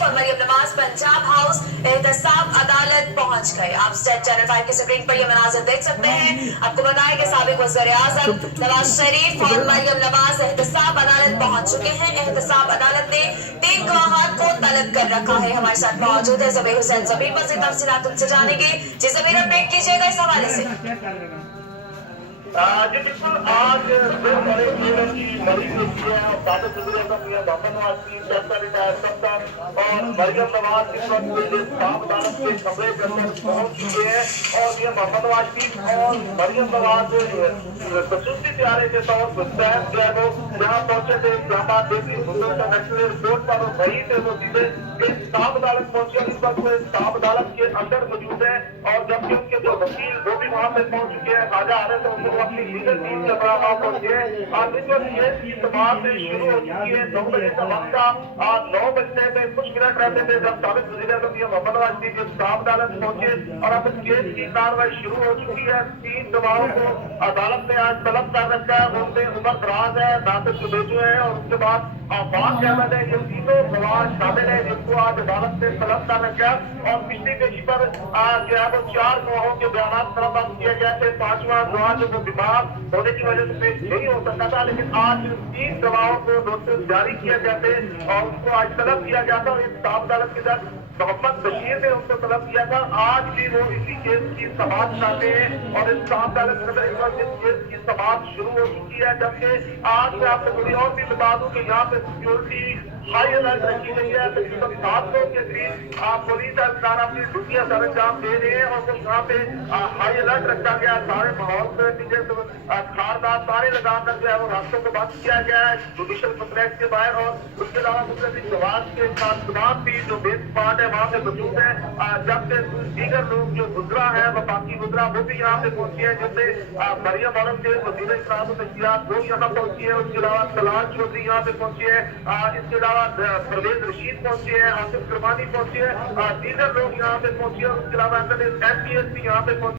और मरियम नवाज पंजाब हाउस एहतसाब अदालत पहुंच गए। आप स्टेट चैनल 5 की स्क्रीन पर ये मनाजिर देख सकते हैं। आपको बताएं कि साबिक वज़ीर आज़म nawazsharief और मरियम नवाज एहतसाब अदालत पहुंच चुके हैं। एहतसाब अदालत ने 3 गवाहात को तलब कर रखा है। हमारे साथ मौजूद है ज़मीर हुसैन। ज़मीर मज़ीद तफसीलात उनसे जानेंगे। जी ज़मीर, अपडेट कीजिएगा इस हवाले से। जी बिल्कुल, आज दो बड़े जीवन की बड़ी खुशी है और साबिक वज़ीर आज़म मियां मोहम्मद नवाज की रिटायर्ड सफदर और मरियम नवाज इस वक्त एहतसाब अदालत के कमरे के अंदर पहुंच चुके हैं और मियां मोहम्मद नवाज की और मरियम नवाज खसूसी प्यारे के तौर पर जो है वो जहाँ पहुंचे थे इस्लामाबाद देखिए इंटरनेशनल एयरपोर्ट पर वही थे वो सीधे एहतसाब अदालत पहुंचे। इस वक्त वो एहतसाब अदालत के अंदर मौजूद है और जबकि उनके जो वकील वो भी वहां पे पहुंच चुके हैं। खाजा आ रहे थे उनको अपनी लीगल टीम से बड़ा वहां पहुंचे हैं। आज इस वक्त केस की समाप्त शुरू हो चुकी है। 9 बजे का वक्त था। आज 9 बजने में कुछ मिनट रहते थे जब साबिक वज़ीर आज़म मोहम्मद नवाज की एहतसाब अदालत पहुंचे और अब इस केस की कार्रवाई शुरू हो चुकी है। 3 गवाहों को अदालत ने आज तलब कर रखा है। उनमें उमर दराज है, नासिर सुबेजो है और उसके बाद आफाक अहमद है। ये तीनों गवाह शामिल है जिनको आज अदालत ने तलब कर रखा है और पिछली पेशी पर जो है वो 4 गवाहों के बयान तलब किया गया थे। 5वां गवाह जो बीमार होने की वजह से पेश नहीं हो सकता था, लेकिन आज 3 गवाहों को नोटिस जारी किया गया थे और उनको आज तलब किया गया था और एहतसाब अदालत के साथ मोहम्मद बशीर ने उनको तलब किया था। आज भी वो इसी केस की समाप्त चाहते हैं और एहतसाब अदालत के अंदर इस वक्त इस केस की समाप्त शुरू हो चुकी है। जबकि आज मैं आपको थोड़ी और भी बता दूं कि यहाँ पे सिक्योरिटी हाई अलर्ट रखी गई है। तकरीबन 700 के करीब पुलिस अधिकार अपनी ड्यूटियां सर अंजाम दे रहे हैं और वो यहाँ पे हाई अलर्ट रखा गया है। सारे माहौल में खारदार सारे लगाकर जो है वो रास्तों को बंद किया गया है जुडिशल कॉम्प्लेक्स के बाहर और उसके अलावा मुख्तलिफ जवाब के साथ तमाम भी जो बेस स्पॉट है वहाँ पे मौजूद है। जबकि दीगर लोग जो गुजरा है वफाकी गुजरा वो भी यहाँ पे पहुंचे हैं, जैसे मरियम औरंगजेब वज़ीर इस्लाम वो यहाँ पहुंची है। उसके अलावा सलाल चौधरी यहाँ पे पहुंचे हैं। इसके अलावा परवेज रशीद पहुंचे हैं, आसिफ कुरबानी पहुंचे हैं, दीगर लोग यहाँ पे पहुंचे हैं। उसके अलावा MPS भी यहाँ पे पहुंचे।